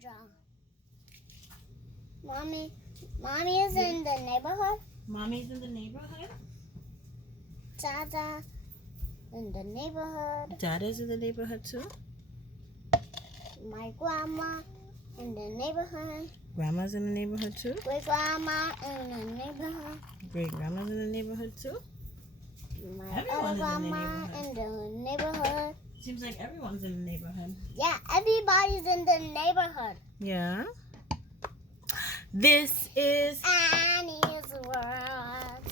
draw. Mommy is in the neighborhood. Mommy's in the neighborhood. Dada in the neighborhood. Dada's in the neighborhood too. My grandma in the neighborhood. Grandma's in the neighborhood too. Great grandma in the neighborhood. Great grandma's in the neighborhood too. My other grandma in the neighborhood. Seems like everyone's in the neighborhood. Yeah, everybody's in the neighborhood. Yeah. This is Annie's world.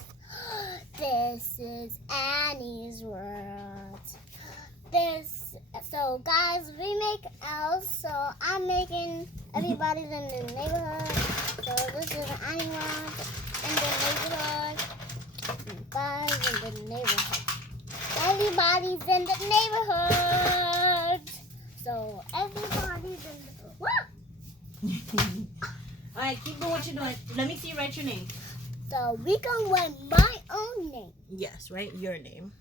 This is Annie's world. So guys, we make L's. So I'm making everybody's in the neighborhood. So this is Annie's world in the neighborhood. Guys in the neighborhood. Everybody's in the neighborhood. So everybody's in the All right, keep doing what you're doing. Let me see you write your name. So we can write my own name. Yes, write your name.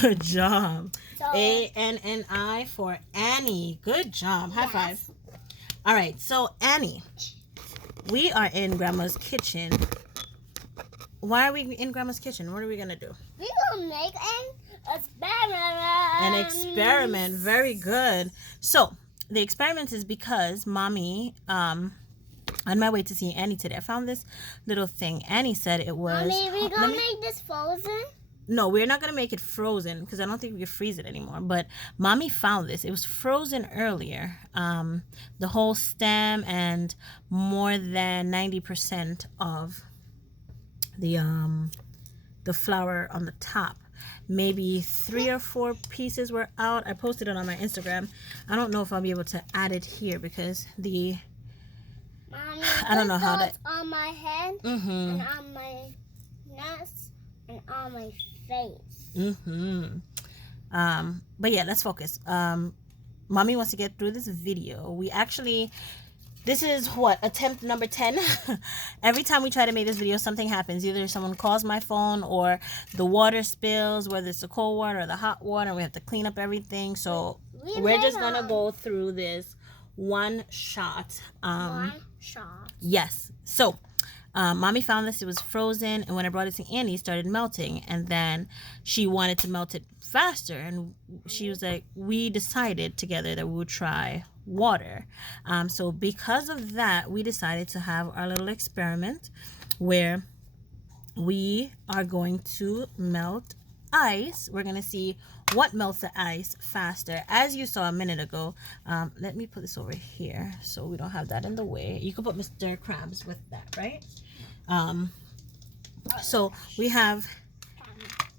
Good job. So, Anni for Annie. Good job. High five. All right, so Annie, we are in Grandma's kitchen. Why are we in Grandma's kitchen? What are we going to do? We're going to make an experiment. An experiment. Very good. So, the experiment is because Mommy, on my way to see Annie today, I found this little thing. Annie said it was... Mommy, we're going to make this frozen? No, we're not going to make it frozen because I don't think we can freeze it anymore. But Mommy found this. It was frozen earlier. The whole stem and more than 90% of the flour on the top. Maybe 3 or 4 pieces were out. I posted it on my Instagram. I don't know if I'll be able to add it here because Mommy, I don't know how to... on my head and on my nose and on my face. But yeah, let's focus. Mommy wants to get through this video. This is what, attempt number 10. Every time we try to make this video, something happens. Either someone calls my phone or the water spills, whether it's the cold water or the hot water, and we have to clean up everything. So we're just gonna go through this one shot. One shot. Yes. So Mommy found this. It was frozen, and when I brought it to Annie, it started melting, and then she wanted to melt it faster, and she was like, we decided together that we would try water. So because of that, we decided to have our little experiment where we are going to melt ice. We're going to see what melts the ice faster. As you saw a minute ago, let me put this over here so we don't have that in the way. You could put Mr. Krabs with that, right? So we have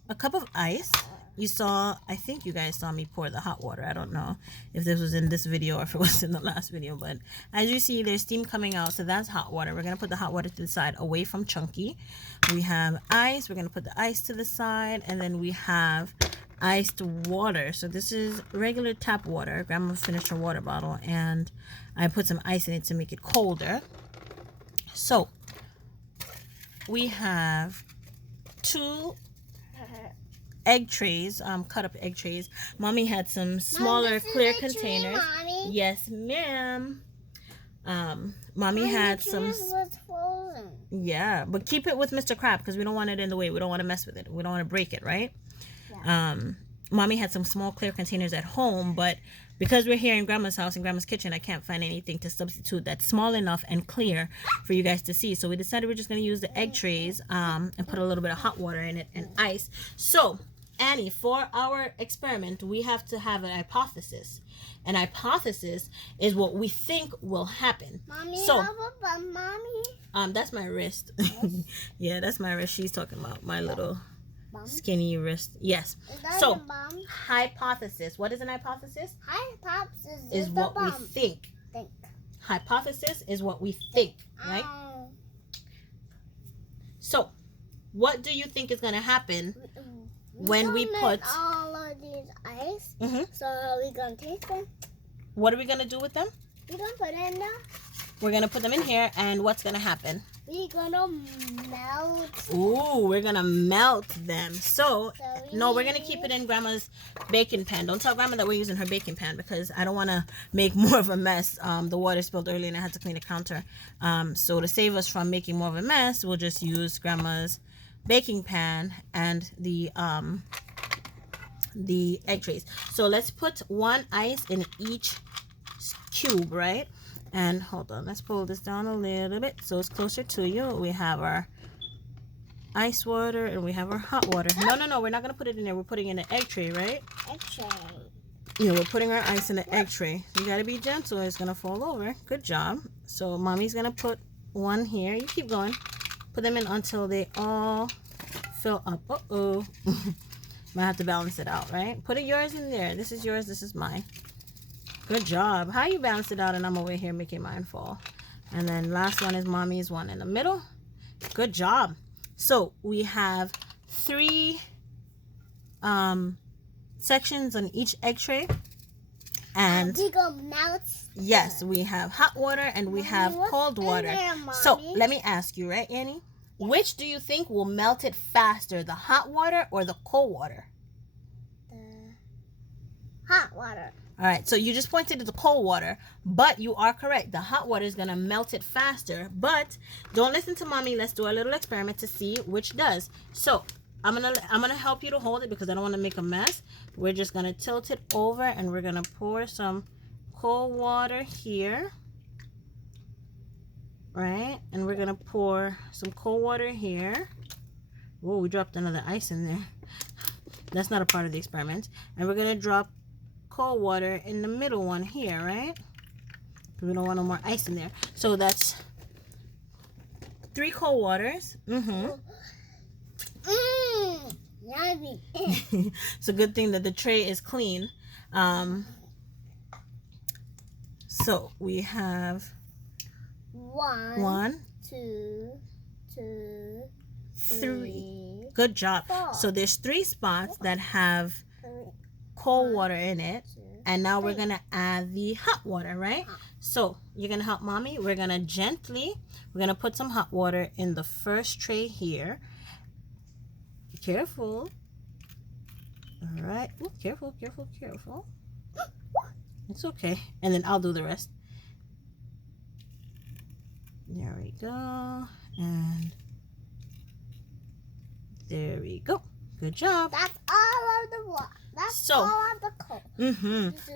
a cup of ice. I think you guys saw me pour the hot water. I don't know if this was in this video or if it was in the last video, but as you see, there's steam coming out, so that's hot water. We're going to put the hot water to the side away from Chunky. We have ice. We're going to put the ice to the side, and then we have iced water. So this is regular tap water. Grandma finished her water bottle, and I put some ice in it to make it colder. So we have 2 egg trays, cut up egg trays. Mommy had some smaller clear containers. Mommy. Yes, ma'am. Mommy had some. Was frozen. Yeah, but keep it with Mr. Crab because we don't want it in the way. We don't want to mess with it. We don't want to break it, right? Yeah. Mommy had some small clear containers at home, but because we're here in Grandma's house, in Grandma's kitchen, I can't find anything to substitute that's small enough and clear for you guys to see. So we decided we're just going to use the egg trays and put a little bit of hot water in it and ice. So Annie, for our experiment, we have to have an hypothesis. An hypothesis is what we think will happen. Mommy, so, Mommy? That's my wrist. Yeah, that's my wrist. She's talking about my little Bum? skinny wrist. Yes. Is that So, a bum? hypothesis. What is an hypothesis? Hypothesis Is what we think. Think. Hypothesis is what we think, right? So, what do you think is going to happen when we put all of these ice? So we're gonna taste them. what are we gonna do with them? We're gonna put it in there. We're gonna put them in here, and what's gonna happen? We're gonna melt. Ooh, we're gonna melt them. So So no, we're gonna keep it in Grandma's baking pan. Don't tell Grandma that we're using her baking pan because I don't want to make more of a mess. The water spilled earlier and I had to clean the counter. So to save us from making more of a mess, we'll just use Grandma's baking pan and the egg trays. So let's put one ice in each cube, right? And hold on, let's pull this down a little bit so it's closer to you. We have our ice water and we have our hot water. No, we're not gonna put it in there. We're putting it in an egg tray, right? Egg tray. Yeah, we're putting our ice in the egg tray. You gotta be gentle, it's gonna fall over. Good job. So mommy's gonna put one here. You keep going. Put them in until they all fill up. Uh-oh. Might have to balance it out, right? Put yours in there. This is yours, this is mine. Good job. How you balance it out and I'm over here making mine fall. And then last one is mommy's one in the middle. Good job. So we have 3 sections on each egg tray. And we gonna melt. yes, we have hot water and we have cold water. There, So let me ask you, right, Annie? Yeah. Which do you think will melt it faster, the hot water or the cold water? The hot water. All right, so you just pointed to the cold water, but you are correct. The hot water is gonna melt it faster, but don't listen to mommy. Let's do a little experiment to see which does. So I'm gonna help you to hold it because I don't want to make a mess. We're just gonna tilt it over and we're gonna pour some cold water here, right? And we're gonna pour some cold water here. Oh, we dropped another ice in there. That's not a part of the experiment. And we're gonna drop cold water in the middle one here, right? We don't want no more ice in there. So that's 3 cold waters. Yummy. It's a good thing that the tray is clean. So we have 1, 2, 3. Good job. 4. So there's 3 spots that have cold water in it, and now we're gonna add the hot water, right? So you're gonna help mommy. We're gonna put some hot water in the first tray here. Careful. All right. Ooh, careful. It's okay. And then I'll do the rest. There we go. And there we go. Good job. That's all of the water. That's all of the cold.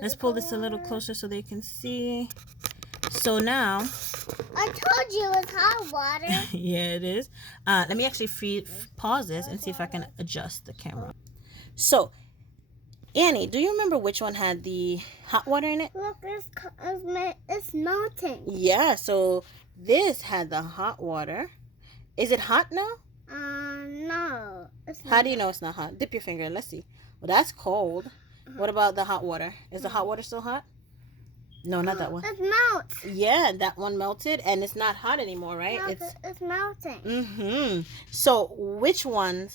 Let's pull this a little closer so they can see. So now, I told you it's hot water. yeah, it is. Let me actually pause this and see if I can adjust the camera. So, Annie, do you remember which one had the hot water in it? Look, it's melting. Yeah, so this had the hot water. Is it hot now? No. How do you know it's not hot? Dip your finger and let's see. Well, that's cold. What about the hot water? Is the hot water still hot? No, not that one. It melts. Yeah, that one melted and it's not hot anymore, right? It's melting. So which water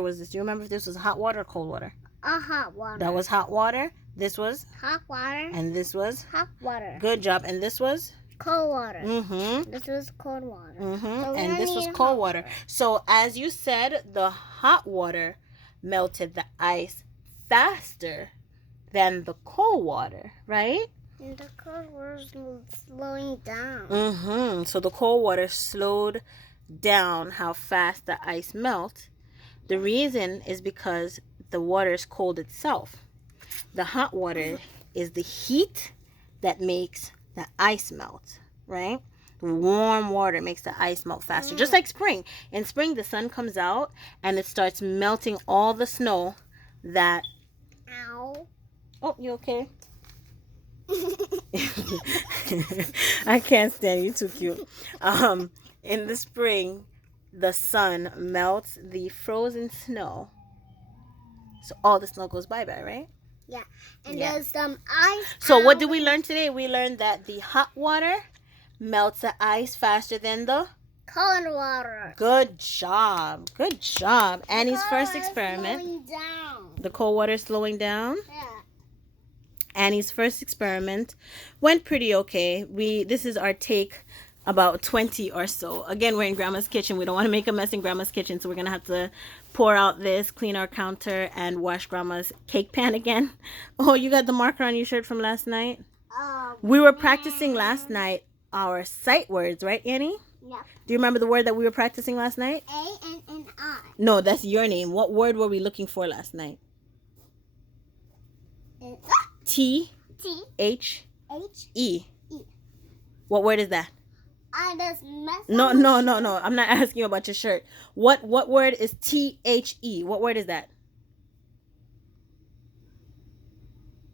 was this? Do you remember if this was hot water or cold water? Hot water. That was hot water. This was? Hot water. And this was? Hot water. Good job. And this was? Cold water. This was cold water. So and this was cold water. So as you said, the hot water melted the ice faster than the cold water, right? And the cold water is slowing down. So the cold water slowed down how fast the ice melts. The reason is because the water is cold itself. The hot water is the heat that makes the ice melt, right? Warm water makes the ice melt faster. Just like spring. In spring, the sun comes out and it starts melting all the snow that... Ow. Oh, you okay? I can't stand you. Too cute. In the spring, the sun melts the frozen snow. So all the snow goes bye-bye, right? Yeah. And there's some ice. So what did we learn today? We learned that the hot water melts the ice faster than the cold water. Good job. Good job. Annie's first experiment. Slowing down. The cold water is slowing down. Yeah. Annie's first experiment. Went pretty okay. This is our take about 20 or so. Again, we're in Grandma's kitchen. We don't want to make a mess in Grandma's kitchen, so we're gonna have to pour out this, clean our counter, and wash Grandma's cake pan again. Oh, you got the marker on your shirt from last night? We were practicing last night our sight words, right, Annie? Yeah. Do you remember the word that we were practicing last night? A-N-N-I. No, that's your name. What word were we looking for last night? T-H-E. E. What word is that? I just messed No. up. I'm not asking you about your shirt. What word is T-H-E? What word is that?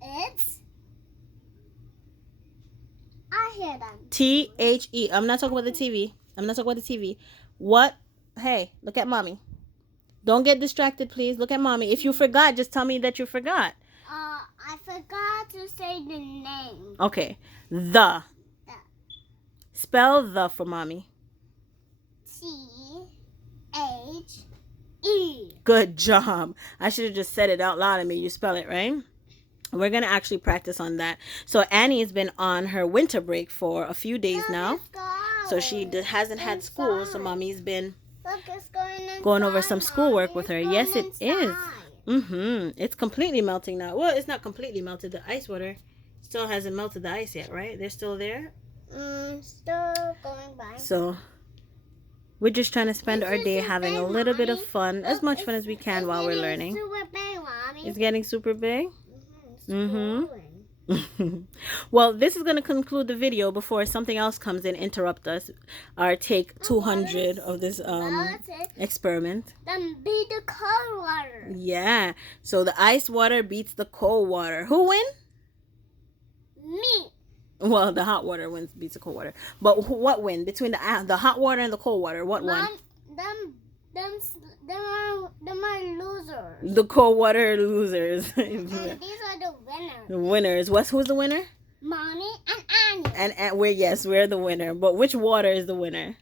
It's. I hear them. T-H-E. I'm not talking about the TV. What? Hey, look at mommy. Don't get distracted, please. Look at mommy. If you forgot, just tell me that you forgot. I forgot to say the name. Okay. The. Spell the for mommy. T-H-E. Good job. I should have just said it out loud and made you spell it, right? We're going to actually practice on that. So Annie has been on her winter break for a few days now. So she hasn't had school. So mommy's been going over some schoolwork with her. Yes, it is. It's completely melting now. Well, it's not completely melted. The ice water still hasn't melted the ice yet, right? They're still there? Still going by. So we're just trying to spend our day having a little bit of fun, as much fun as we can while we're learning. Super big, Mommy. It's getting super big? Mm-hmm. Well, this is going to conclude the video before something else comes in, interrupt us. Our take 200 of this experiment. Then beat the cold water. Yeah. So the ice water beats the cold water. Who win? Me. Well, the hot water beats the cold water. But what win between the hot water and the cold water? What won? Them are losers. The cold water losers. And these are the winners. The winners. Who's the winner? Mommy and Annie. And we're the winner. But which water is the winner?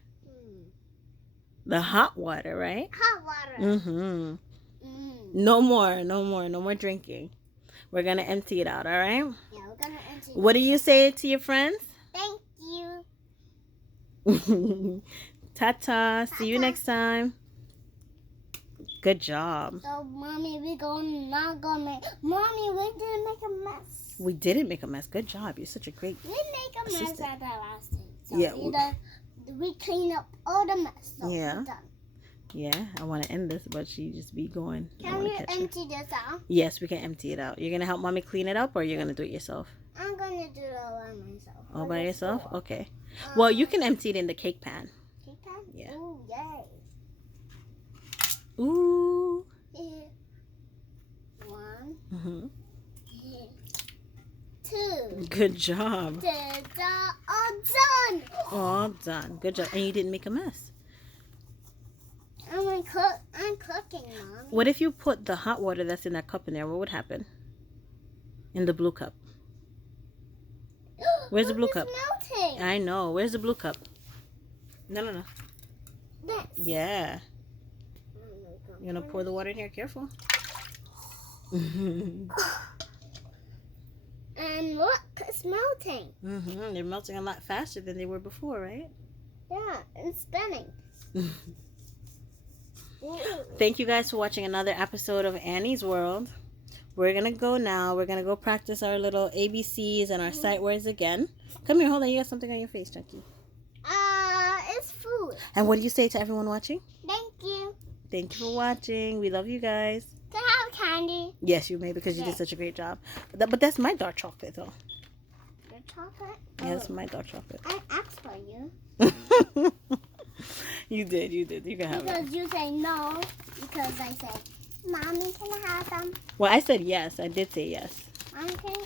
The hot water, right? Hot water. No more drinking. We're gonna empty it out, all right? Yeah, we're gonna empty it. What do you say to your friends? Thank you. Ta-ta. See you next time. Good job. So, Mommy, we didn't make a mess. We didn't make a mess. Good job. You're such a great We make a mess assistant. at the last thing. So Yeah. we clean up all the mess. So Yeah. we're done. Yeah, I want to end this, but she just be going. Can we empty this out? Yes, we can empty it out. You're going to help mommy clean it up, or you're going to do it yourself? I'm going to do it all by myself. All by yourself? Okay. Well, you can empty it in the cake pan. Cake pan? Yeah. Ooh, yay. Ooh. One. Two. Good job. All done. All done. Good job. And you didn't make a mess. I'm cooking, Mom. What if you put the hot water that's in that cup in there? What would happen? In the blue cup. Where's the blue cup? It's melting. I know. Where's the blue cup? No. This. Yeah. You're going to pour the water in here. Careful. And look, it's melting. They're melting a lot faster than they were before, right? Yeah, it's spinning. Thank you guys for watching another episode of Annie's World. We're going to go now. We're going to go practice our little ABCs and our sight words again. Come here, hold on. You got something on your face, Chunky. It's food. And what do you say to everyone watching? Thank you. Thank you for watching. We love you guys. Can I have candy? Yes, you may, because you did such a great job. But that's my dark chocolate, though. Your chocolate? Yeah, that's my dark chocolate. I asked for you. You did. You can have it. Because you say no. Because I said, Mommy, can I have some? Well, I said yes. I did say yes. Mommy, can you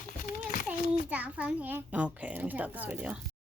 take me down from here? Okay, let me stop this video.